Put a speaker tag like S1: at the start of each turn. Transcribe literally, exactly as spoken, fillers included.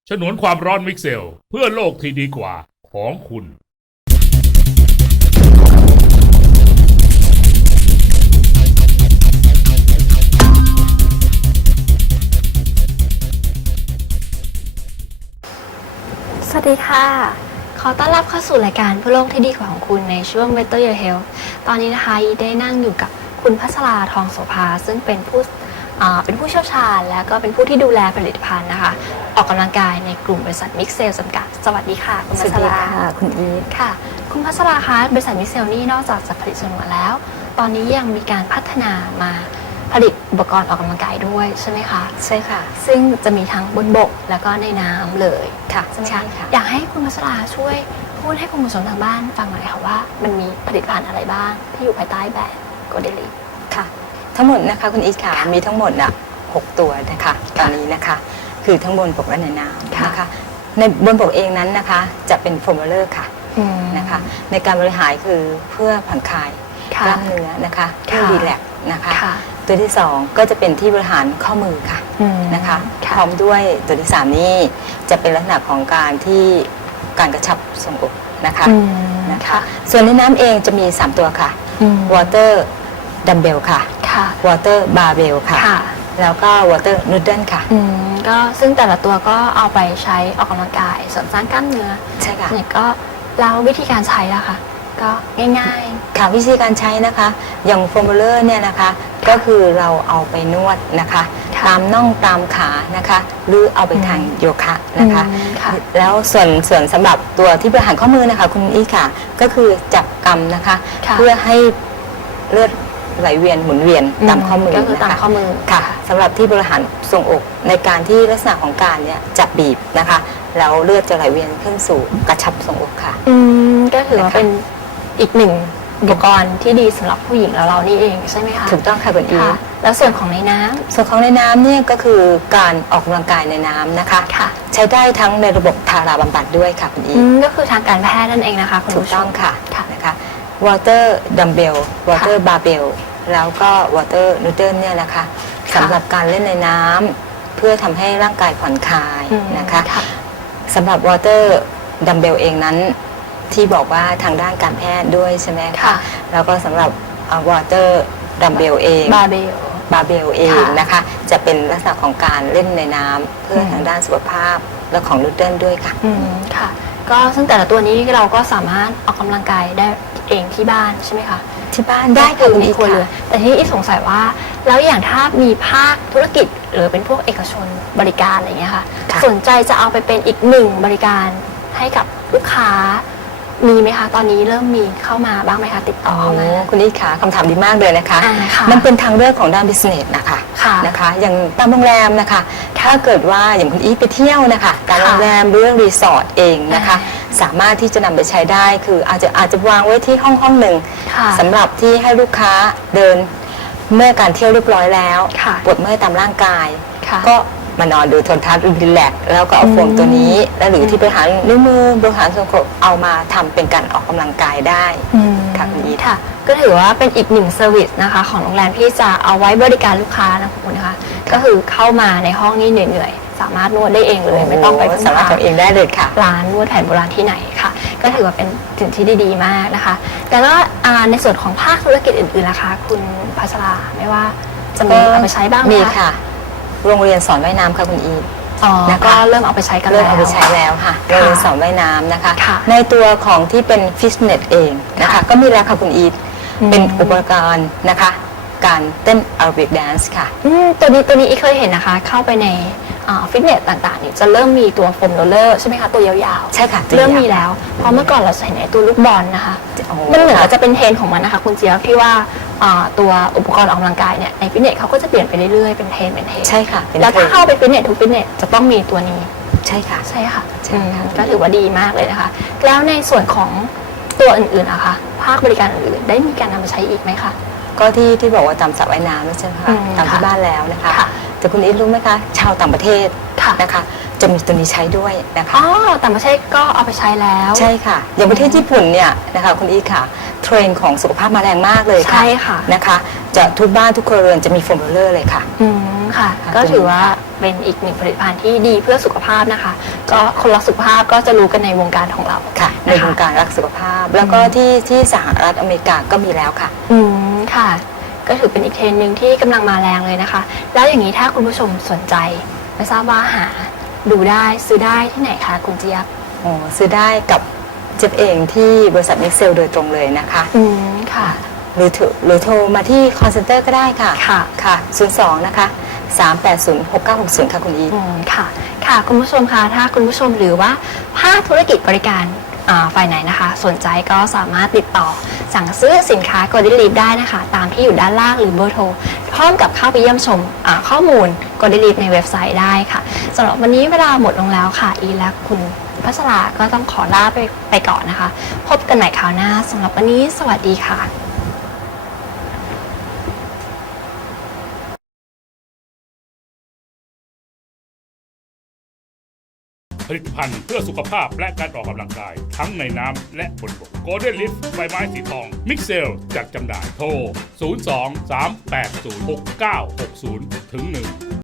S1: ฉนวนความร้อนมิกเซลเพื่อโลกที่ดีกว่าของคุณ
S2: สวัสดีค่ะ ขอต้อนรับเข้าสู่รายการเพื่อโลกที่ดีกว่าของคุณในช่วง Better Your Health ตอนนี้นะคะอีได้นั่งอยู่กับคุณพัชราทองโสภาซึ่งเป็นผู้เป็นผู้เชี่ยวชาญและก็เป็นผู้ที่ดูแลผลิตภัณฑ์นะคะออกกำลังกายในกลุ่มบริษัทมิกเซลจำกัดสวัสดีค่ะคุณพัชรา
S3: ค่ะคุณอีท
S2: ค่ะคุณพัชราคะบริษัทมิกเซลนี่นอกจากจะผลิตฉนวนแล้วตอนนี้ยังมีการพัฒนามาผลิตอุปกรณ์ออกกำลังกายด้วยใช่ไหมคะ
S3: ใช่ค่ะ
S2: ซึ่งจะมีทั้งบนบกแล้วก็ในน้ำเลย
S3: ค่ะ
S2: ใช่ไหมคะอยากให้คุณพัชราช่วยพูดให้คุณผู้ชมทางบ้านฟังหน่อยค่ะว่ามันมีผลิตภัณฑ์อะไรบ้างที่อยู่ภายใต้แบรนด์โกเดลิ
S3: ค่ะทั้งหมดนะคะคุณอีทค่ะมีทั้งหมดอ่ะหกตัวนะคะตอนนี้นะคะคือทั้งบนบกและในน้ำนะคะในบนบกเองนั้นนะคะจะเป็นโฟมโรลเลอร์ค่ะนะคะในการบริหารคือเพื่อผ่อนคลายกล้ามเนื้อนะคะเพื่อรีแลกซ์นะคะตัวที่สองก็จะเป็นที่บริหารข้อมือค่ะนะคะพร้อมด้วยตัวที่สามนี่จะเป็นลักษณะของการที่การกระชับทรงอกนะคะนะคะส่วนในน้ำเองจะมีสามตัวค่ะ water dumbbell ค่ะ water barbell ค่ะแล้วก็ water noodle ค่ะ
S2: ก็ซึ่งแต่ละตัวก็เอาไปใช้ออกกำลังกายเสริมสร้างกล้ามเนื้อ
S3: ใช่ค่ะ
S2: เนี่ยก็แล้ววิธีการใช้ล่ะคะก็ง่าย
S3: ๆค่ะวิธีการใช้นะคะอย่างโฟมโรลเลอร์เนี่ยนะคะก็คือเราเอาไปนวดนะคะตามน่องตามขานะคะหรือเอาไปทางโยคะนะคะแล้วส่วนส่วนสำหรับตัวที่บริหารข้อมือนะคะคุณอีค่ะก็คือจับกำนะคะเพื่อให้เลือดไหลเวียนหมุนเวียนตามข้อมือ
S2: ก็คือตามข้อมือ
S3: ค่ะสำหรับที่บริหารทรวงอกในการที่ลักษณะของการเนี่ยจับบีบนะคะแล้วเลือดจะไหลเวียนขึ้นสู่กระชับทรวงอกค่ะ
S2: อืมก็ถือว่าเป็นอีกหนึ่งอุปกรณ์ที่ดีสำหรับผู้หญิงแล้วเรานี่เองใช่ไหมคะ
S3: ถูกต้องค่ะคุณอีท
S2: แล้วส่วนของในน้ำ
S3: ส่วนของในน้ำเนี่ยก็คือการออกกำลังกายในน้ำนะคะใช้ได้ทั้งในระบบทาราบำบัดด้วยค่ะคุณอีท
S2: ก็คือทางการแพทย์นั่นเองนะคะคุณ
S3: ถูกต้องค่ะนะคะ water dumbbell water barbell แล้วก็ water noodle เนี่ยนะคะสำหรับการเล่นในน้ำเพื่อทำให้ร่างกายผ่อนคลายนะคะสำหรับ water dumbbell เองนั้นที่บอกว่าทางด้านการแพทย์ด้วยใช่ไหมคะแล้วก็สำหรับ water dumbbell เอง
S2: barbell
S3: barbell เองนะคะจะเป็นลักษณะของการเล่นในน้ำเพื่อทางด้านสุขภาพและของ noodle ด้วยค่ะ
S2: อืมค่ะก็ซึ่งแต่ละตัวนี้เราก็สามารถออกกำลังกายได้เองที่บ้านใช่ไหมคะ
S3: ที่บ้านได้
S2: คือมีคนเลยแต่ที่อีสงสัยว่าแล้วอย่างถ้ามีภาคธุรกิจหรือเป็นพวกเอกชนบริการอะไรเงี้ยค่ะสนใจจะเอาไปเป็นอีกหนึ่งบริการให้กับลูกค้ามีไหมคะตอนนี้เริ่มมีเข้ามาบ้างไหมคะติดต่อมา
S3: คุณอีทค่ะคำถามดีมากเลยนะคะมันเป็นทางเลือกของด้าน business นะคะนะคะอย่างตามโรงแรมนะคะถ้าเกิดว่าอย่างคุณอีทไปเที่ยวนะคะการโรงแรมหรือรีสอร์ทเองนะคะสามารถที่จะนำไปใช้ได้คืออาจจะอาจจะวางไว้ที่ห้องห้องหนึ่งสำหรับที่ให้ลูกค้าเดินเมื่อการเที่ยวเรียบร้อยแล้วปวดเมื่อยตามร่างกายก็มานอนดูโทรทัศน์รีแลกซ์แล้วก็เอาโฟมตัวนี้และหรือที่บริหารนิ้วมือบริหารทรวงอกเอามาทำเป็นการออกกำลังกายได้ค่ะคุณอีท
S2: ค่ะก็ถือว่าเป็นอีกหนึ่งเซอร์วิสนะคะของโรงแรมที่จะเอาไว้บริการลูกค้านะคุณนะคะก็คือเข้ามาในห้องนี้เหนื่อยๆสามารถนวดได้เองเลยไม่ต้องไป
S3: สามารถทำเองได้เลยค่ะ
S2: ร้านนวดแผนโบราณที่ไหนค่ะก็ถือว่าเป็นสิ่งที่ดีๆมากนะคะแต่ก็ในส่วนของภาคธุรกิจอื่นๆล่ะคะคุณพัชราไม่ว่าจะมีเอาไปใช้บ้างไหม
S3: คะโรงเรียนสอนว่ายน้ำค่ะคุณอีท
S2: ก็เริ่มเอาไปใช้กันแล้ว
S3: เริ่มเอาไปใช้แล้วค่ะโรงเรียนสอนว่ายน้ำนะคะในตัวของที่เป็นฟิตเนสเองนะคะก็มีแล้วค่ะคุณอีทเป็นอุปกรณ์นะคะการเต้นแอโรบิกแดนซ์ค่ะ
S2: ตัวนี้ตัวนี้อีเคยเห็นนะคะเข้าไปในฟิตเนสต่างๆนี่จะเริ่มมีตัวโฟมโรลเลอร์ใช่ไหมคะตัวยาว
S3: ๆใช่ค่ะ
S2: เริ่มมีแล้วเพราะเมื่อก่อนเราเห็นไอ้ตัวลูกบอลนะคะมันเหมือนจะเป็นเทรนของมันนะคะคุณเจี๊ยบที่ว่าตัวอุปกรณ์ออกกำลังกายเนี่ยในฟิตเนสเขาก็จะเปลี่ยนไปเรื่อยๆเป็นเทรนเป็นเทรน
S3: ใช่ค่ะ
S2: แล้วถ้าเข้าไปฟิตเนสทุกฟิตเนสจะต้องมีตัวนี้
S3: ใช่ค่ะ
S2: ใช่ค่ะก็ถือว่าดีมากเลยนะคะแล้วในส่วนของตัวอื่นๆนะคะภาคบริการอื่นๆได้มีการนำมาใช้อีกไหมคะ
S3: ก็ที่ที่บอกว่าตามสระว่ายน้ำใช่ไหมคะตามที่บ้านแล้วนะคะแต่คุณอีทรู้ไหมคะชาวต่างประเทศนะคะจะมีตัวนี้ใช้ด้วยนะคะ
S2: อ๋อต่างประเทศก็เอาไปใช้แล้ว
S3: ใช่ค่ะอย่างประเทศญี่ปุ่นเนี่ยนะคะคุณอีทค่ะเทรนด์ของสุขภาพมาแรงมากเลยค่ะ
S2: ใช่ค่ะ
S3: นะคะจะทุกบ้านทุกครัวเรือนจะมีโฟมโรลเลอร์เลยค่ะ
S2: อืมค่ะ
S3: ค่ะ
S2: ก็
S3: ตัวนี้
S2: ถือว่าเป็นอีกหนึ่งผลิตภัณฑ์ที่ดีเพื่อสุขภาพนะคะ ก็คนรักสุขภาพก็จะรู้กันในวงการของเรา
S3: ค่ะใน
S2: นะคะ
S3: วงการรักสุขภาพ แล้วก็
S2: อืม
S3: ที่ที่สหรัฐอเมริกาก็มีแล้วค่ะ
S2: อืมค่ะ ก็ถือเป็นอีกเทรนด์หนึ่งที่กำลังมาแรงเลยนะคะ แล้วอย่างนี้ถ้าคุณผู้ชมสนใจไม่ทราบว่าหาดูได้ซื้อได้ที่ไหนคะคุณเจี๊ยบ
S3: โอ้ซื้อได้กับเจ็บเองที่บริษัทมิกเซลโดยตรงเลยนะคะ
S2: อืมค่ะ
S3: หรือโทรหรือโทรมาที่ call center ก็ได้ค่ะ
S2: ค่ะ
S3: ค่ะ ศูนย์ สอง นะคะ สาม แปด ศูนย์ หก เก้า หก ศูนย์ ค่ะคุณอีท
S2: อืมค่ะ ค่ะคุณผู้ชมคะถ้าคุณผู้ชมหรือว่าภาคธุรกิจบริการอ่าฝ่ายไหนนะคะ สนใจก็สามารถติดต่อสั่งซื้อสินค้า Golden Leaf ได้นะคะ ตามที่อยู่ด้านล่างหรือเบอร์โทรพร้อมกับเข้าไปเยี่ยมชมอ่าข้อมูล Golden Leaf ในเว็บไซต์ได้ค่ะสำหรับวันนี้เวลาหมดลงแล้วค่ะ อีและคุณพัชราก็ต้องขอลาไปไปก่อนนะคะ พบกันใหม่คราวหน้าสำหรับวันนี้สวัสดีค่ะ
S1: ผลิตภัณฑ์เพื่อสุขภาพและการออกกำลังกาย ทั้งในน้ำและบนบก Golden Leaf ใบไม้สีทอง มิกเซลจัดจำหน่ายโทร ศูนย์ สอง สาม แปด ศูนย์ หก เก้า หก ศูนย์ ถึง หนึ่ง